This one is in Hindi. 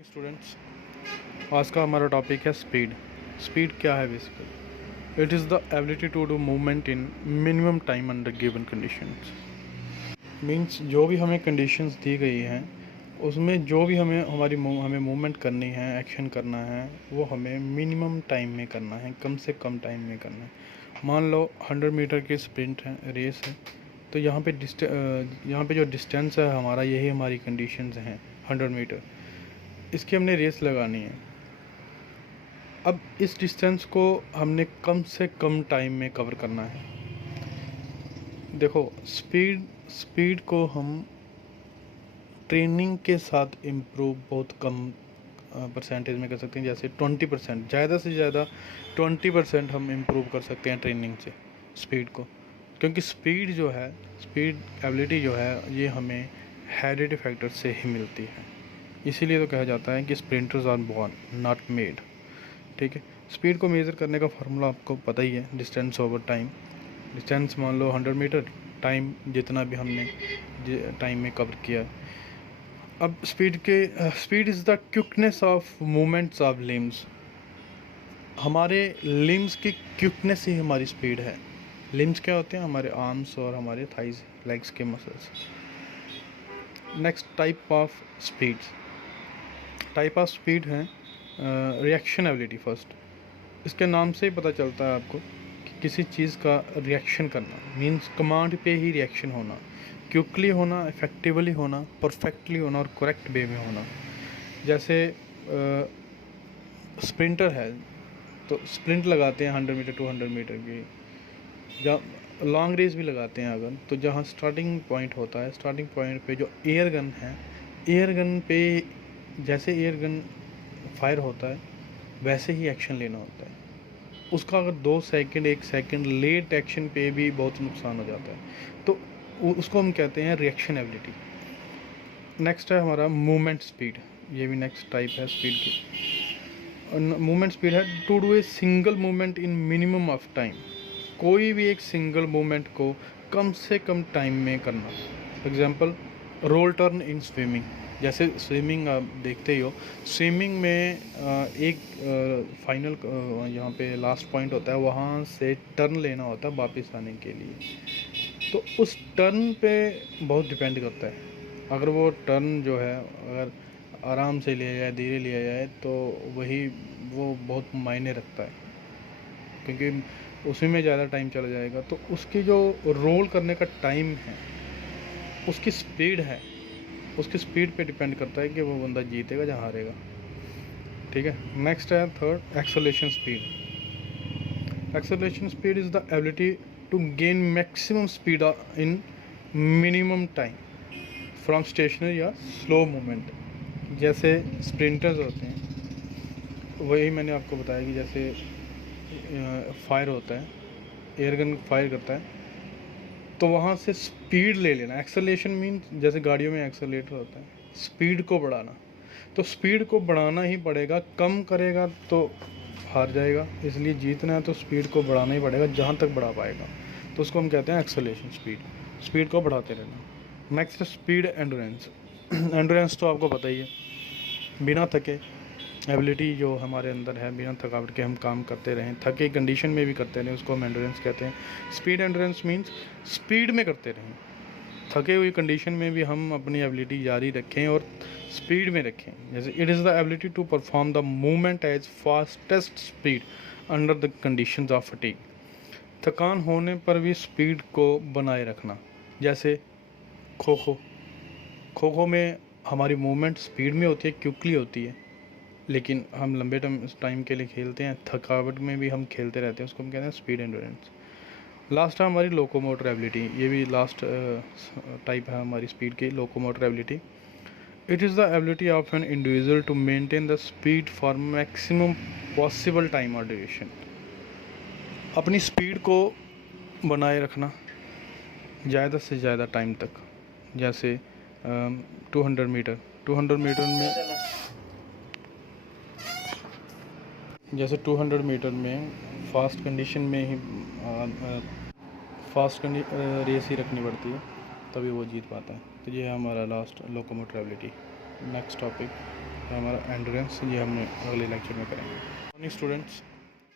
स्टूडेंट्स, आज का हमारा टॉपिक है स्पीड। स्पीड क्या है? Basically it is the ability to do movement in minimum time under given conditions. Means जो भी हमें कंडीशंस दी गई हैं उसमें जो भी हमें मूवमेंट करनी है, एक्शन करना है, वो हमें मिनिमम टाइम में करना है, कम से कम टाइम में करना है। मान लो 100 मीटर की स्प्रिंट है, रेस है, तो यहाँ पे जो डिस्टेंस है हमारा, यही हमारी कंडीशंस हैं 100 मीटर। इसकी हमने रेस लगानी है। अब इस डिस्टेंस को हमने कम से कम टाइम में कवर करना है। देखो, स्पीड को हम ट्रेनिंग के साथ इम्प्रूव बहुत कम परसेंटेज में कर सकते हैं। जैसे 20%, ज़्यादा से ज़्यादा 20% हम इम्प्रूव कर सकते हैं ट्रेनिंग से स्पीड को। क्योंकि स्पीड एबिलिटी जो है, ये हमें हेरिडिटी फैक्टर से ही मिलती है। इसीलिए तो कहा जाता है कि sprinters are born not made. ठीक है, स्पीड को मेज़र करने का फार्मूला आपको पता ही है, डिस्टेंस ओवर टाइम। डिस्टेंस मान लो 100 मीटर, टाइम जितना भी हमने टाइम में कवर किया। अब speed is the quickness of movements of limbs. हमारे लिम्स की क्विकनेस ही हमारी स्पीड है। लिम्स क्या होते हैं? हमारे आर्म्स और हमारे थाइज, लेग्स के muscles. Next type of speed है रिएक्शन एबिलिटी। फर्स्ट, इसके नाम से ही पता चलता है आपको कि किसी चीज़ का रिएक्शन करना मींस कमांड पे ही रिएक्शन होना, क्विकली होना, इफेक्टिवली होना, परफेक्टली होना और करेक्ट वे में होना। जैसे स्प्रिंटर है तो स्प्रिंट लगाते हैं 100 मीटर 200 मीटर की, जहाँ लॉन्ग रेस भी लगाते हैं अगर, तो जहाँ स्टार्टिंग पॉइंट होता है, स्टार्टिंग पॉइंट पे जो एयर गन है, एयर गन पे जैसे एयर गन फायर होता है वैसे ही एक्शन लेना होता है। उसका अगर 2 सेकंड 1 सेकंड लेट एक्शन पे भी बहुत नुकसान हो जाता है, तो उसको हम कहते हैं रिएक्शन एबिलिटी। नेक्स्ट है हमारा मूवमेंट स्पीड। ये भी नेक्स्ट टाइप है स्पीड की। मूवमेंट स्पीड है to do a single movement in minimum of time. कोई भी एक सिंगल मूवमेंट को कम से कम टाइम में करना। For example, roll turn in swimming. जैसे स्विमिंग आप देखते ही हो, स्विमिंग में एक फाइनल यहाँ पे लास्ट पॉइंट होता है, वहाँ से टर्न लेना होता है वापस आने के लिए। तो उस टर्न पे बहुत डिपेंड करता है। अगर वो टर्न जो है अगर आराम से लिया जाए, धीरे लिया जाए, तो वो बहुत मायने रखता है, क्योंकि उसी में ज़्यादा टाइम चला जाएगा। तो उसकी जो रोल करने का टाइम है, उसकी स्पीड पे डिपेंड करता है कि वो बंदा जीतेगा या हारेगा। ठीक है, नेक्स्ट है third, acceleration speed. Acceleration speed is the ability to gain maximum speed in minimum time from stationary या स्लो मूवमेंट। जैसे स्प्रिंटर्स होते हैं, वही मैंने आपको बताया कि जैसे फायर होता है, एयर गन फायर करता है, तो वहाँ से स्पीड ले लेना। एक्सेलरेशन मीन जैसे गाड़ियों में एक्सेलरेटर होता है, स्पीड को बढ़ाना। तो स्पीड को बढ़ाना ही पड़ेगा, कम करेगा तो हार जाएगा। इसलिए जीतना है तो स्पीड को बढ़ाना ही पड़ेगा जहाँ तक बढ़ा पाएगा। तो उसको हम कहते हैं एक्सेलरेशन स्पीड को बढ़ाते रहना। Next speed endurance. एंडोरेंस तो आपको पता ही है, बिना थके एबिलिटी जो हमारे अंदर है, बिना थकावट के हम काम करते रहें, थके कंडीशन में भी करते रहें, उसको हम एंडोरेंस कहते हैं। स्पीड एंडोरेंस मीन्स स्पीड में करते रहें, थके हुई कंडीशन में भी हम अपनी एबिलिटी जारी रखें और स्पीड में रखें। जैसे it is the ability to perform the movement as fastest speed under the conditions of fatigue. थकान होने पर भी स्पीड को बनाए रखना। जैसे खो खो में हमारी मूवमेंट स्पीड में होती है, क्विकली होती है, लेकिन हम लंबे टाइम के लिए खेलते हैं, थकावट में भी हम खेलते रहते हैं, उसको हम कहते हैं स्पीड एंडोरेंस। लास्ट है हमारी लोकोमोटर एबिलिटी। ये भी लास्ट टाइप है हमारी स्पीड की, locomotor ability. It is the ability of an individual to maintain the speed for maximum possible time और ड्यूरेशन। अपनी स्पीड को बनाए रखना ज़्यादा से ज़्यादा टाइम तक। जैसे 200 मीटर में, जैसे 200 मीटर में फास्ट कंडीशन में ही रेस ही रखनी पड़ती है, तभी वो जीत पाता है। तो ये है हमारा last locomotor ability. Next topic हमारा एंड्योरेंस ये हमने अगले लेक्चर में करेंगे। Morning students,